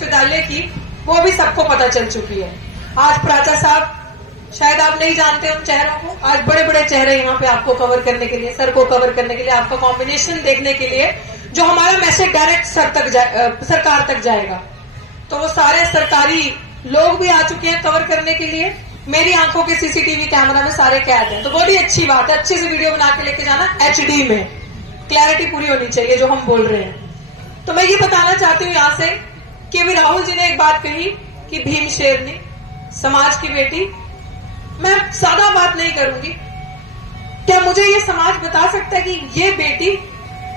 विश्वविद्यालय की, वो भी सबको पता चल चुकी है। आज प्राचा साहब, शायद आप नहीं जानते उन चेहरों को, आज बड़े बड़े चेहरे यहाँ पे आपको कवर करने के लिए, सर को कवर करने के लिए, आपका कॉम्बिनेशन देखने के लिए, जो हमारा मैसेज डायरेक्ट सरकार तक जाएगा। तो वो सारे सरकारी लोग भी आ चुके हैं कवर करने के लिए। मेरी आंखों के सीसीटीवी कैमरा में सारे कैद हैं, तो बड़ी अच्छी बात है। अच्छे से वीडियो बना के लेके जाना, HD में, क्लैरिटी पूरी होनी चाहिए जो हम बोल रहे हैं। तो मैं ये बताना चाहती हूँ यहाँ से कि अभी राहुल जी ने एक बात कही कि भीम शेरनी, समाज की बेटी। मैं ज्यादा बात नहीं करूंगी। क्या मुझे ये समाज बता सकता है कि ये बेटी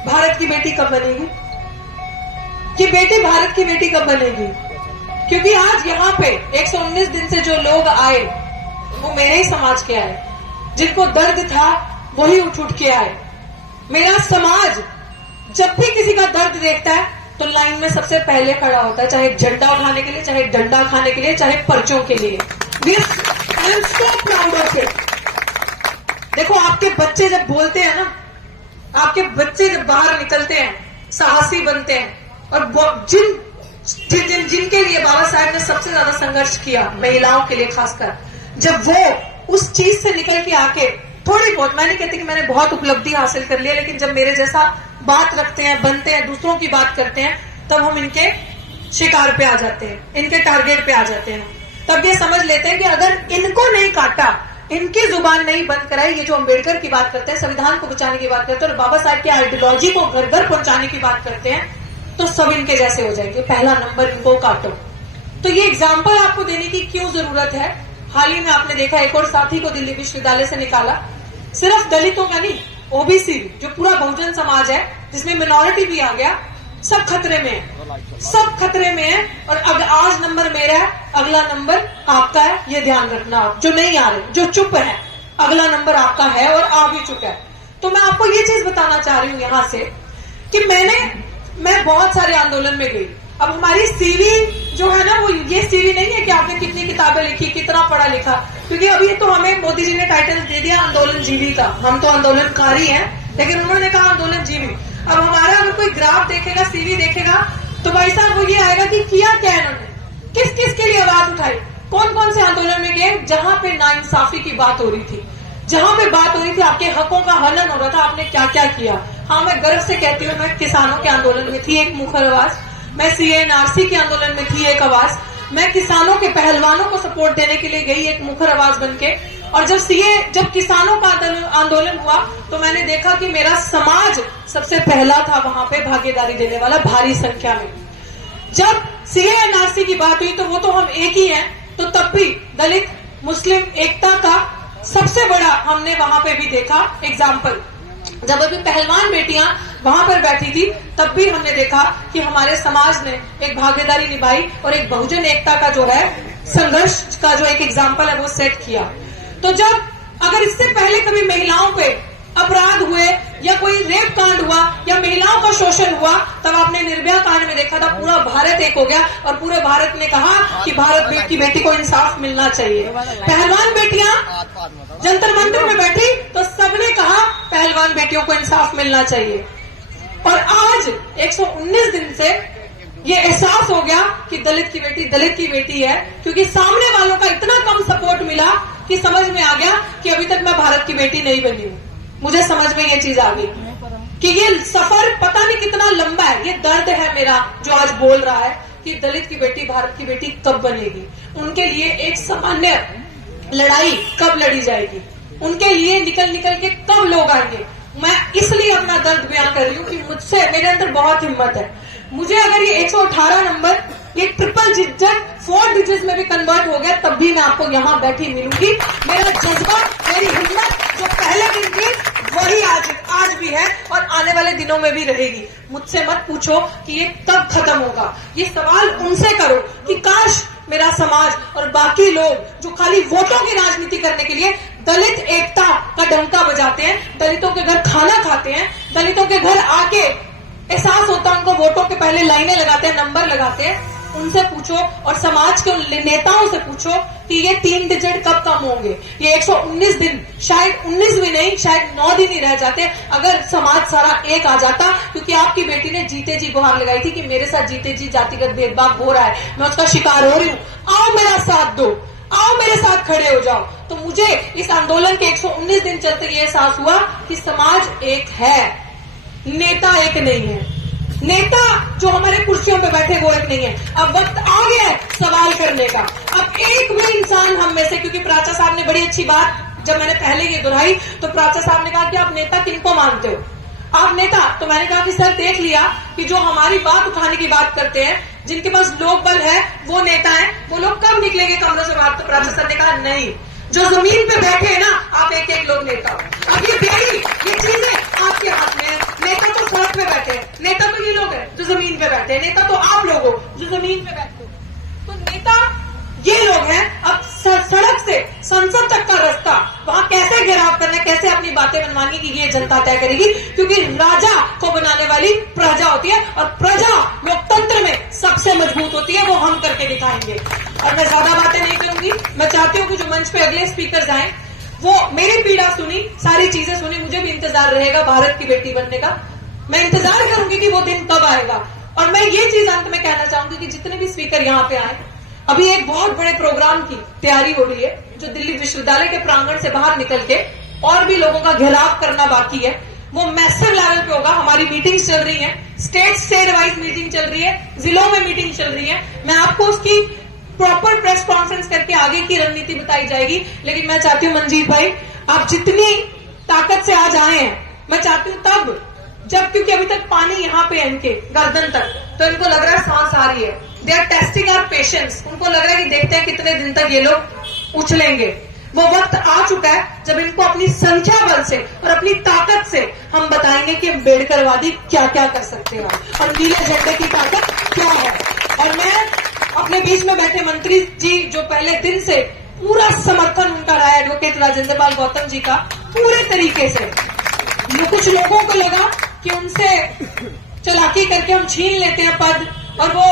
भारत की बेटी कब बनेगी? ये बेटी भारत की बेटी कब बनेगी? क्योंकि आज यहाँ पे 119 दिन से जो लोग आए वो मेरे ही समाज के आए, जिनको दर्द था वही उठ के आए। मेरा समाज जब भी किसी का दर्द देखता है तो लाइन में सबसे पहले खड़ा होता है, चाहे झंडा उठाने के लिए, चाहे डंडा खाने के लिए, चाहे पर्चों के लिए। I am so proud of it. देखो, आपके बच्चे जब बोलते हैं ना, आपके बच्चे जब बाहर निकलते हैं, साहसी बनते हैं, और जिनके लिए बाबा साहब ने सबसे ज्यादा संघर्ष किया, महिलाओं के लिए खासकर, जब वो उस चीज से निकल के आके थोड़ी बहुत, मैं नहीं कहती कि मैंने बहुत उपलब्धि हासिल कर लिया, लेकिन जब मेरे जैसा बात रखते हैं, बनते हैं, दूसरों की बात करते हैं, तब हम इनके शिकार पे आ जाते हैं, इनके टारगेट पे आ जाते हैं। तब ये समझ लेते हैं कि अगर इनको नहीं काटा, इनकी जुबान नहीं बंद कराई, ये जो अम्बेडकर की बात करते हैं, संविधान को बचाने की बात करते हैं और बाबा साहब की आइडियोलॉजी को घर घर पहुंचाने की बात करते हैं, तो सब इनके जैसे हो जाएंगे। पहला नंबर इनको काटो। तो ये एग्जाम्पल आपको देने की क्यों जरूरत है? हाल ही में आपने देखा एक और साथी को दिल्ली विश्वविद्यालय से निकाला, सिर्फ दलितों का नहीं, OBC जो पूरा बहुजन समाज है, जिसमें मिनोरिटी भी आ गया, सब खतरे में है, सब खतरे में है। और आज नंबर मेरा है, अगला नंबर आपका है, ये ध्यान रखना। आप जो नहीं आ रहे, जो चुप है, अगला नंबर आपका है और आ भी चुका है। तो मैं आपको ये चीज बताना चाह रही हूँ यहाँ से कि मैं बहुत सारे आंदोलन में गई। अब हमारी CV जो है ना, वो ये CV नहीं है कि आपने कितनी किताबें लिखी, कितना पढ़ा लिखा, क्योंकि अभी तो हमें मोदी जी ने टाइटल दे दिया आंदोलन जीवी का। हम तो आंदोलनकारी हैं, लेकिन उन्होंने कहा आंदोलन जीवी। अब हमारा अगर कोई ग्राफ देखेगा, CV देखेगा, तो भाई साहब वो ये आएगा कि किया क्या इन्होंने, किस किस के लिए आवाज उठाई, कौन कौन से आंदोलन में गए, जहां पे नाइंसाफी की बात हो रही थी, जहां पे बात हो रही थी आपके हकों का हनन हो रहा था, आपने क्या क्या किया। हाँ, मैं गर्व से कहती हूँ, मैं किसानों के आंदोलन में थी एक मुखर आवाज, मैं CA/NRC के आंदोलन में थी एक आवाज, मैं किसानों के पहलवानों को सपोर्ट देने के लिए गई एक मुखर आवाज बनके। और जब किसानों का आंदोलन हुआ तो मैंने देखा कि मेरा समाज सबसे पहला था वहां पे भागीदारी देने वाला, भारी संख्या में। जब CA/NRC की बात हुई तो वो तो हम एक ही हैं, तो तब भी दलित मुस्लिम एकता का सबसे बड़ा हमने वहां पे भी देखा एग्जाम्पल। जब अभी पहलवान बेटियां वहां पर बैठी थी, तब भी हमने देखा कि हमारे समाज ने एक भागीदारी निभाई और एक बहुजन एकता का जो है संघर्ष का जो एक एग्जाम्पल है वो सेट किया। तो जब अगर इससे पहले कभी महिलाओं पे अपराध हुए या कोई रेप कांड हुआ या महिलाओं का शोषण हुआ, तब आपने निर्भया कांड में देखा था पूरा भारत एक हो गया और पूरे भारत ने कहा कि भारत की बेटी को इंसाफ मिलना चाहिए। पहलवान बेटियां जंतर मंतर में बैठी तो सबने कहा पहलवान बेटियों को इंसाफ मिलना चाहिए। और आज 119 दिन से ये एहसास हो गया कि दलित की बेटी है, क्योंकि सामने वालों का इतना कम सपोर्ट मिला कि समझ में आ गया कि अभी तक मैं भारत की बेटी नहीं बनी हूँ। मुझे समझ में ये चीज आ गई कि ये सफर पता नहीं कितना लंबा है। ये दर्द है मेरा जो आज बोल रहा है कि दलित की बेटी भारत की बेटी कब बनेगी, उनके लिए एक सामान्य लड़ाई कब लड़ी जाएगी, उनके लिए निकल के कब लोग आएंगे। मैं इसलिए अपना दर्द बयान कर रही हूँ कि मुझसे, मेरे अंदर बहुत हिम्मत है। मुझे अगर ये 118 नंबर ये ट्रिपल डिजिट 4 डिजिट में भी कन्वर्ट हो गया, तब भी मैं आपको यहाँ बैठी मिलूंगी। मेरा जज्बा, मेरी हिम्मत जो पहले दिन की वही आज भी है और आने वाले दिनों में भी रहेगी। मुझसे मत पूछो कि ये कब खत्म होगा, ये सवाल उनसे करो कि काश मेरा समाज और बाकी लोग जो खाली वोटों की राजनीति करने के लिए दलित एकता का डंका बजाते हैं, दलितों के घर खाना खाते हैं, दलितों के घर आके एहसास होता है उनको, वोटों के पहले लाइनें लगाते हैं, नंबर लगाते हैं, उनसे पूछो और समाज के उन नेताओं से पूछो कि ये 3 डिजिट कब कम होंगे। ये 119 दिन, शायद 19 भी नहीं, शायद 9 दिन ही रह जाते अगर समाज सारा एक आ जाता। क्योंकि आपकी बेटी ने जीते जी गुहार लगाई थी कि मेरे साथ जीते जी जातिगत भेदभाव हो रहा है, मैं उसका शिकार हो रही हूं, आओ मेरा साथ दो, आओ मेरे साथ खड़े हो जाओ। तो मुझे इस आंदोलन के 119 दिन चलते ये एहसास हुआ कि समाज एक है, नेता एक नहीं है। नेता जो हमारे कुर्सियों पे बैठे वो एक नहीं है। अब वक्त आ गया है सवाल करने का। अब एक भी इंसान हम में से, क्योंकि प्राचा साहब ने बड़ी अच्छी बात, जब मैंने पहले ये दोहराई तो प्राचा साहब ने कहा कि आप नेता किनको मानते हो, आप नेता। तो मैंने कहा कि सर देख लिया कि जो हमारी बात उठाने की बात करते हैं, जिनके पास लोक बल है वो नेता है, वो लोग कब निकलेंगे कमरों से बाहर। तो प्राचा सर ने कहा नहीं, जो जमीन पे बैठे हैं ना, आप एक एक लोग नेता हो। अब ये चीजें आपके हाथ में है। नेता तो सड़क पे बैठे हैं, नेता तो ये लोग हैं जो जमीन पे बैठे हैं, नेता तो आप लोग हो जो जमीन पे बैठे हो। तो नेता ये लोग हैं। अब सड़क से संसद तक का रास्ता, वहां कैसे घेराव करना है, कैसे अपनी बातें मनवानी की, ये जनता तय करेगी। क्योंकि राजा को बनाने वाली प्रजा होती है और प्रजा लोकतंत्र में सबसे मजबूत होती है, वो हम करके दिखाएंगे। और मैं ज्यादा बातें नहीं करूंगी। मैं चाहती हूँ कि जो मंच पे अगले स्पीकर आए वो मेरी पीड़ा सुनी, सारी चीजें सुनी। मुझे भी इंतजार रहेगा भारत की बेटी बनने का। मैं इंतजार करूंगी कि वो दिन कब आएगा। और मैं ये चीज अंत में कहना चाहूंगी कि जितने भी स्पीकर यहाँ पे आए, अभी एक बहुत बड़े प्रोग्राम की तैयारी हो रही है जो दिल्ली विश्वविद्यालय के प्रांगण से बाहर निकल के और भी लोगों का घेराव करना बाकी है। वो मैसिव लेवल पे होगा। हमारी मीटिंग्स चल रही है, स्टेट वाइज मीटिंग चल रही है, जिलों में मीटिंग चल रही है। मैं आपको उसकी प्रॉपर प्रेस कॉन्फ्रेंस करके आगे की रणनीति बताई जाएगी। लेकिन मैं चाहती हूँ मंजीत भाई, आप जितनी ताकत से आज आए हैं, मैं चाहती हूँ तब जब, क्योंकि अभी तक पानी यहाँ पे है इनके गर्दन तक, तो इनको लग रहा है सांस आ रही है। They are testing our patience. उनको लग रहा है कि देखते हैं कितने दिन तक ये लोग उछलेंगे। वो वक्त आ चुका है जब इनको अपनी संख्या बल से और अपनी ताकत से हम बताएंगे कि अम्बेडकरवादी क्या क्या कर सकते हैं और नीले झंडे की ताकत क्या है। और मैं अपने बीच में बैठे मंत्री जी, जो पहले दिन से पूरा समर्थन उनका रहा है, एडवोकेट राजेंद्र पाल गौतम जी का, पूरे तरीके से। कुछ लोगों को लगा कि उनसे चालाकी करके हम छीन लेते हैं पद और वो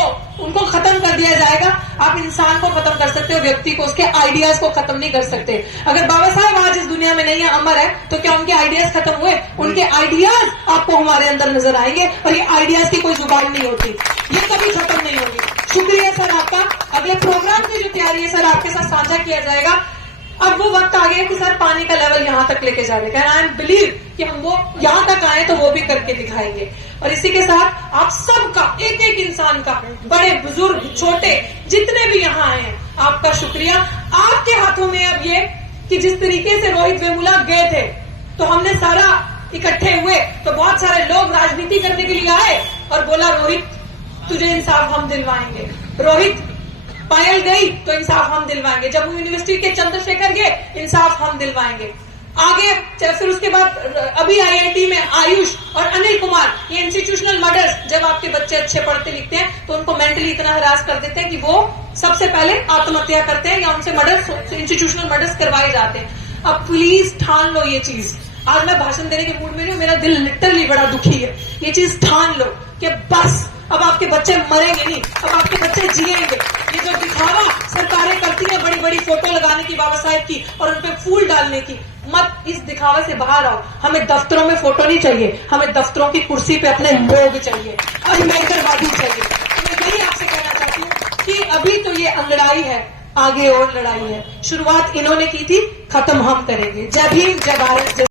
उनको खत्म कर दिया जाएगा। आप इंसान को खत्म कर सकते हो, व्यक्ति को, उसके आइडियाज को खत्म नहीं कर सकते। अगर बाबा साहब आज इस दुनिया में नहीं है, अमर है, तो क्या उनके आइडियाज खत्म हुए? उनके आइडियाज आपको हमारे अंदर नजर आएंगे और ये आइडियाज की कोई जुबान नहीं होती, ये कभी खत्म नहीं होगी। शुक्रिया सर आपका। अगले प्रोग्राम की जो तैयारी है सर आपके साथ साझा किया जाएगा। अब वो वक्त आ गया कि सर पानी का लेवल यहाँ तक लेके जा रहे हैं। आई एम बिलीव कि हम वो यहाँ तक आए तो वो भी करके दिखाएंगे। और इसी के साथ आप सबका, एक एक इंसान का, बड़े बुजुर्ग छोटे जितने भी यहाँ आए हैं, आपका शुक्रिया। आपके हाथों में अब ये कि जिस तरीके से रोहित वेमुला गए थे तो हमने सारा इकट्ठे हुए तो बहुत सारे लोग राजनीति करने के लिए आए और बोला रोहित तुझे इंसाफ हम दिलवाएंगे, रोहित पायल गई तो इंसाफ हम दिलवाएंगे, जब यूनिवर्सिटी के चंद्रशेखर गए इंसाफ हम दिलवाएंगे। आगे फिर उसके बाद अभी आईआईटी में आयुष और अनिल कुमार, ये इंस्टीट्यूशनल मर्डर्स, जब आपके बच्चे अच्छे पढ़ते लिखते हैं तो उनको मेंटली इतना हरास कर देते हैं कि वो सबसे पहले आत्महत्या करते हैं या उनसे मर्डर्स, इंस्टीट्यूशनल मर्डर्स करवाए जाते हैं। अब प्लीज ठान लो ये चीज। आज मैं भाषण देने के मूड में नहीं हूं, मेरा दिल लिटरली बड़ा दुखी है। ये चीज ठान लो कि बस अब आपके बच्चे मरेंगे नहीं, अब आपके बच्चे जिएंगे। ये जो दिखावा सरकारें करती है बड़ी बड़ी फोटो लगाने की बाबा साहेब की और उन पे फूल डालने की, मत इस दिखावे से बाहर आओ। हमें दफ्तरों में फोटो नहीं चाहिए, हमें दफ्तरों की कुर्सी पे अपने लोग चाहिए, अम्बेडकरवादी चाहिए। तो मैं यही आपसे कहना चाहती हूँ कि अभी तो ये अंगड़ाई है, आगे और लड़ाई है। शुरुआत इन्होंने की थी, खत्म हम करेंगे। जय भीम, जय भारत।